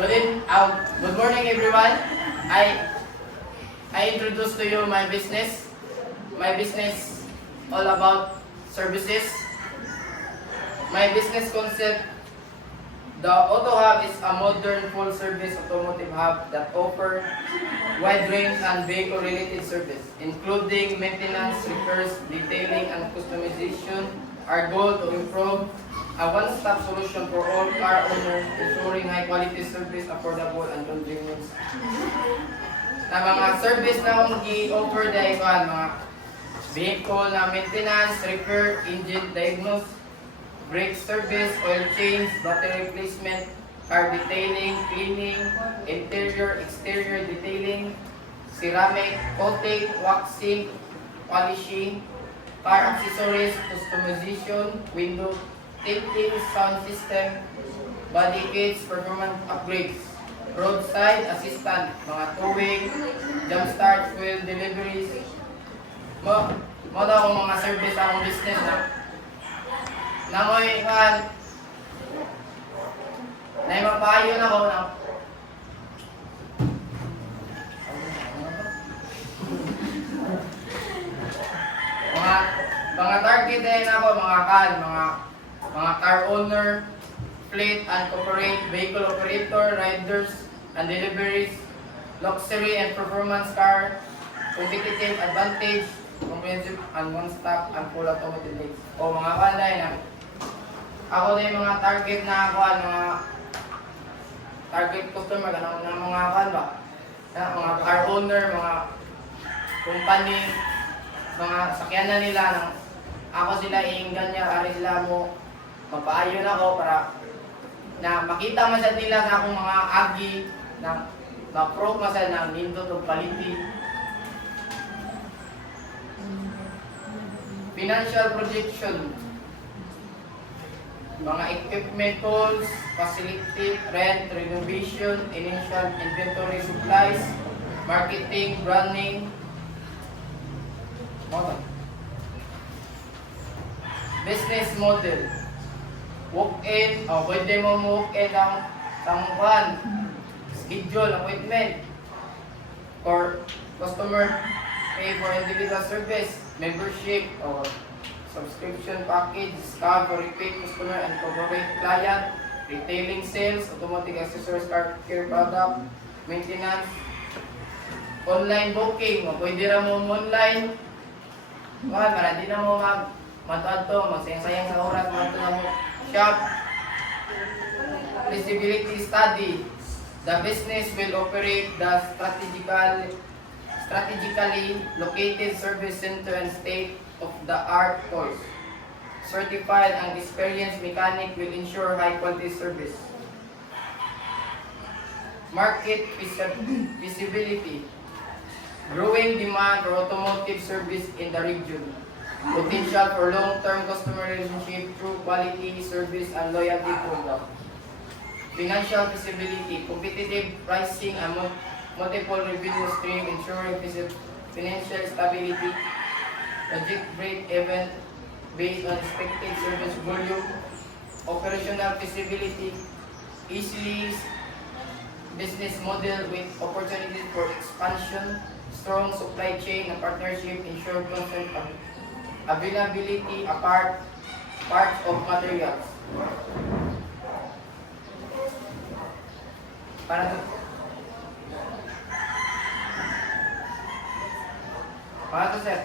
Good morning, everyone. I introduce to you my business. My business all about services. My business concept. The Auto Hub is a modern full-service automotive hub that offers wide range and vehicle-related service, including maintenance, repairs, detailing, and customization. Our goal to improve a one-stop solution for all car owners, ensuring high-quality service, affordable, and convenience. Na mga service na akong i-offer dahil mga vehicle na maintenance, repair, engine diagnose, brake service, oil change, battery replacement, car detailing, cleaning, interior, exterior detailing, ceramic, coating, waxing, polishing, car accessories, customization, window tinting, sound system, body kits, performance upgrades, roadside assistant, mga towing, jump start, fuel deliveries. Mo daw akong mga service akong business na mo'y na mapayo na ko na mga target din ako, mga car owner, fleet and corporate, vehicle operator, riders and deliveries, luxury and performance car, competitive advantage, comprehensive and one-stop and full automotive needs. O mga kanday na ako na yung mga target na ako, mga target customer, ng mga ba? Mga car owner, mga company, mga sakyanan nila, ako sila iinggan niya, ari sila mo, mapaayon ako para na makita man sa nila sa akong mga agi, na ma-prove man sa ng nindot o quality. Financial projection, mga equipment tools, facility, rent, renovation, initial inventory supplies, marketing, branding, business model. Walk-in, pwede mo walk-in ang schedule, appointment, or customer pay for individual service, membership, or subscription package, discount for repeat customer and corporate client, retailing sales, automatic accessories, car care product, maintenance, online booking, pwede ra mo online, para di na mo magsayang-sayang sa oras, na mo shop, feasibility study. The business will operate the strategically located service center and state-of-the-art tools. Certified and experienced mechanic will ensure high-quality service. Market visibility. Growing demand for automotive service in the region. Potential for long-term customer relationship through quality service and loyalty program. Financial feasibility, competitive pricing and multiple revenue stream ensuring financial stability. Project break even based on expected service volume. Operational feasibility, easily business model with opportunities for expansion. Strong supply chain and partnership ensure constant availability of parts of materials. Para to sir.